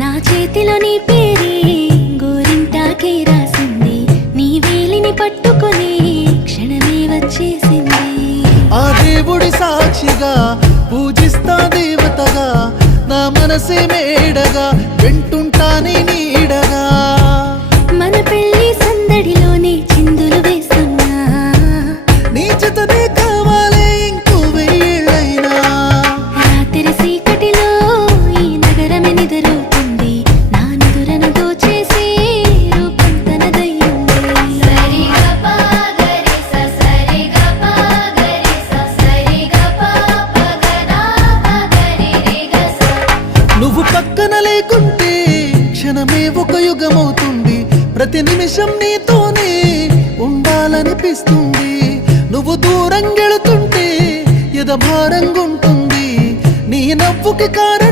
నా చేతిలో నీ పేరే గోరింటాకే రాసింది, నీ వేలిని పట్టుకొని క్షణమే వచ్చేసింది. ఆ దేవుడి సాక్షిగా పూజిస్తా దేవతగా, నా మనసే మేడగా వింటుంటానే నీడగా. మన పెళ్లి సందడిలోనే చిందులు వేస్తున్నా, నీ జతనే కావాలే ఇంకో వెయ్యేళ్ళైనా. రాత్రి చీకటిలో ఈ నగరమే నిద్రవుతుంది, నా నిదురను దోచేసి రూపం తనదయ్యింది. నువ్వు పక్కన లేకుంటే క్షణమే ఒక యుగమవుతుంది, ప్రతి నిమిషం నీతోనే ఉండాలనిపిస్తుంది. నువ్వు దూరం గెళుతుంటే ఎద భారంగుంటుంది, నీ నవ్వుకి కారణం